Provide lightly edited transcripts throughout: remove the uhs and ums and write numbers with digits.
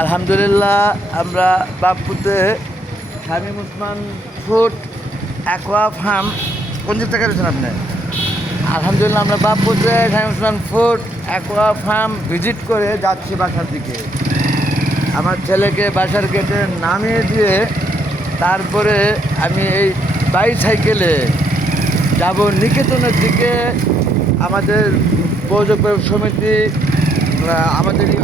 আলহামদুলিল্লাহ আমরা বাপুতে Shamim Osman food aqua farm কোন দিক থেকে গেছেন আপনি? আলহামদুলিল্লাহ আমরা বাপুতে Shamim Osman food aqua farm visit করে যাচ্ছি বাসার দিকে। আমার ছেলেকে বাসার গেটে নামিয়ে দিয়ে তারপরে আমি এই বাইসাইকেলে যাব নিকেতনের দিকে। আমাদের পৌরসভা সমিতি আমাদের এই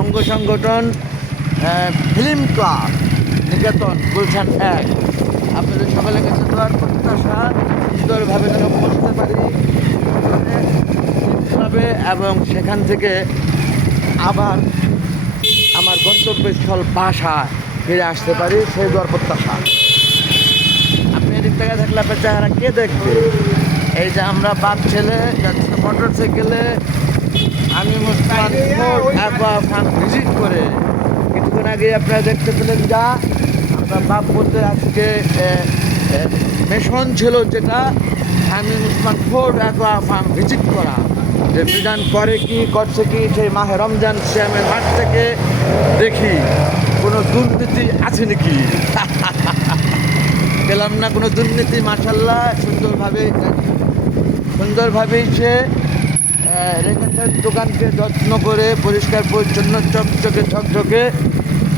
অঙ্গ সংগঠন ফিল্ম ক্লাব নিকেতন গুলশান 1 আপনাদের সকলের কাছে দোয়ার প্রত্যাশা সুন্দরভাবে যেন পৌঁছতে পারি ক্লাবে এবং সেখান থেকে আবার আমার গন্তব্যস্থল বাসায় ফিরে আসতে পারি সেই দোয়ার প্রত্যাশা। আপনি এদিক থেকে থাকলে আপনার চেহারা কে দেখবে? এই যে আমরা বাপ ছেলে যাচ্ছি মোটর সাইকেলে আমি মুসলমান ফার্ম ভিজিট করে কিছুক্ষণ আগে আপনারা দেখতে পেলেন যা আমরা বাপ বলতে আজকে মিশন ছিল যেটা আমি মুসলমান ফোর্ড অ্যাকোয়া ফার্ম ভিজিট করা, যে বিধান করে কি করছে কি সেই মাহে রমজান শ্যামের মাঠ থেকে দেখি কোনো দুর্নীতি আছে নাকি। পেলাম না কোনো দুর্নীতি, মাশাল্লাহ সুন্দরভাবেই সে রেখেছেন দোকানকে যত্ন করে পরিষ্কার পরিচ্ছন্ন ঝকঝকে।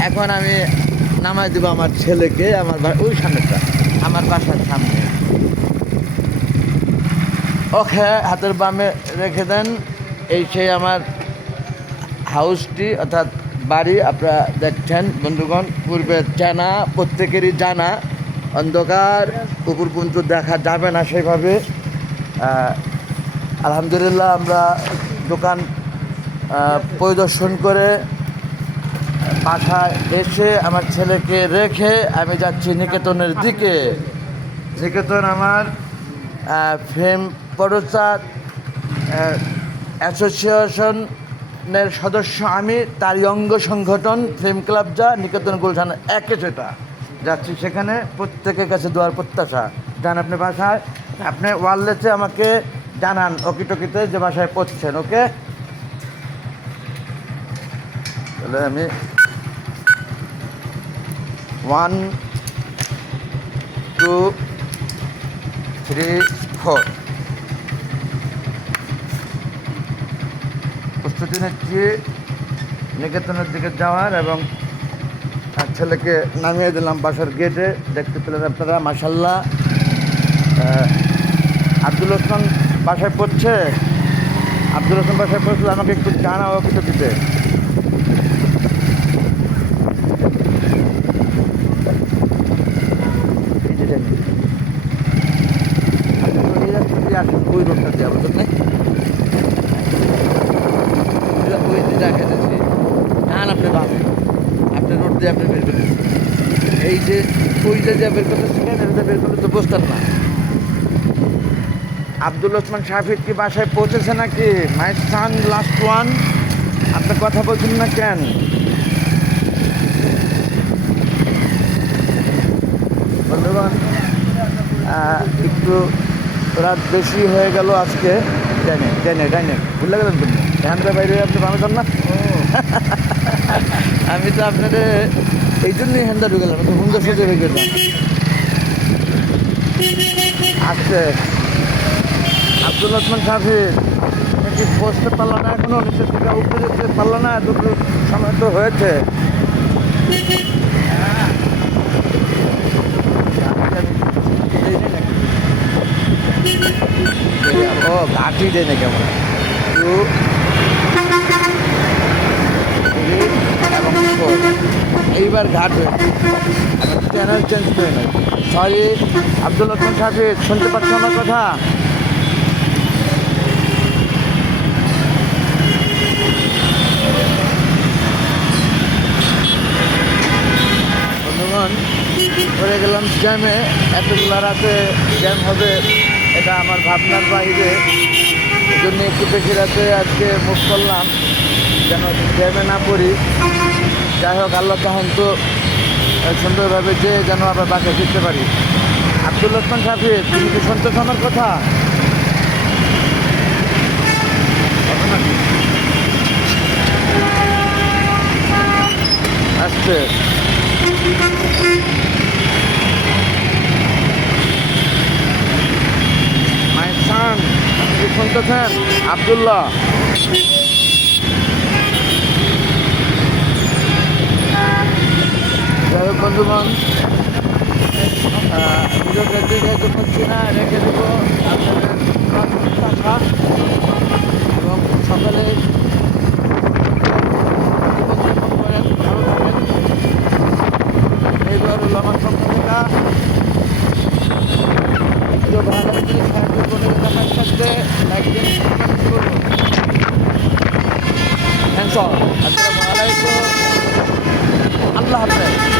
এখন আমি নামাই দেবো আমার ছেলেকে আমার ওই সামনেটা আমার বাসার সামনে। ওকে হাতের বামে রেখে দেন। এই সেই আমার হাউসটি অর্থাৎ বাড়ি আপনারা দেখছেন বন্ধুগণ, পূর্বে জানা প্রত্যেকেরই জানা, অন্ধকার কুকুর পর্যন্ত দেখা যাবে না সেভাবে। আলহামদুলিল্লাহ আমরা দোকান পরিদর্শন করে বাসায় এসে আমার ছেলেকে রেখে আমি যাচ্ছি নিকেতনের দিকে। নিকেতন আমার ফিল্ম প্রডিউসার অ্যাসোসিয়েশনের সদস্য আমি, তারই অঙ্গ সংগঠন ফিল্ম ক্লাব যা নিকেতন গুলশান 1 সেটা যাচ্ছি সেখানে। প্রত্যেকের কাছে দোয়ার প্রত্যাশা। যান আপনি বাসায়, আপনি ওয়ারলেসে আমাকে জানান টকিতে যে বাসায় পড়ছেন। ওকে, তাহলে আমি 1 2 3 4 প্রস্তুতি নিচ্ছি নিকেতনের দিকে যাওয়ার, এবং ছেলেকে নামিয়ে দিলাম বাসার গেটে। দেখতে পেলেন আপনারা মাশাল্লাহ। আব্দুল হোসেন বাসায় পড়ছে, আব্দুল হোসেন বাসায় পড়ছিল, আমাকে একটু জানাও দিতে। ওই রোডটা দিয়ে আবার নেই, ওই দিকে খেতেছি টান আপনি বামে, আপনি রোড দিয়ে আপনি বের করতেছেন। এই যে ওই যে বের করতেছেন এটা বের করতে তো বসতেন না। আব্দুল ওসমান শাফিদ কি বাসায় পৌঁছেছে নাকি? মাই সান লাস্ট ওয়ান, আপনি কথা বলছেন না কেন? বন্ধুগণ একটু রাত বেশি হয়ে গেল আজকে। ডাইনে ভুলে গেলেন তুমি, ধ্যানটা বাইরে আপনি পাবেন না। আমি তো আপনাদের এই জন্যই হ্যান্ডা ঢুকেলাম, তো হুন্দা সোজা রেখে গেলাম। আজকে আব্দুল ওসমান শাফিদ নাকি বসতে পারলো না, এখনো নিচের থেকে উঠতে যেতে পারলো না, দুটো সময় তো হয়েছে। ও ঘাটি দেয় না কেমন 2 এবং 4 এইবার ঘাট হয়েছে, চ্যানেল চেঞ্জ করে নেই। সরি আব্দুল হোসেন শাফিদ, শুনতে পাচ্ছ আমার কথা? বন্ধুগণ করে গেলাম জ্যামে, এতগুলো রাতে জ্যাম হবে এটা আমার ভাবনার বাইরে। এই জন্য একটু বেশি রাতে আজকে মুখ করলাম যেন জ্যামে না পড়ি। যাই হোক, আল্লাহ তখন তো সুন্দরভাবে যে যেন আবার বাসায় ফিরতে পারি। আব্দুল ওসমান শাফিদ, তুমি কি শুনতেছ আমার কথা? চলছে। মাই সান, আপনি শুনতেছেন? আব্দুল্লাহ। যাই হোক বন্ধুগণ, ভিডিওটা দীর্ঘায়িত করছি না, রেখে দেবো আপনাদের কথা এবং সকালে করেন, ভালো থাকেন। এই ধরো আমার পক্ষ থেকে ভিডিও ভালো লাগলে সাহায্য করে আমার সাথে লাইক দিন, কমেন্ট করুন। Thanks all. আসসালামু আলাইকুম। আল্লাহ হাফেজ।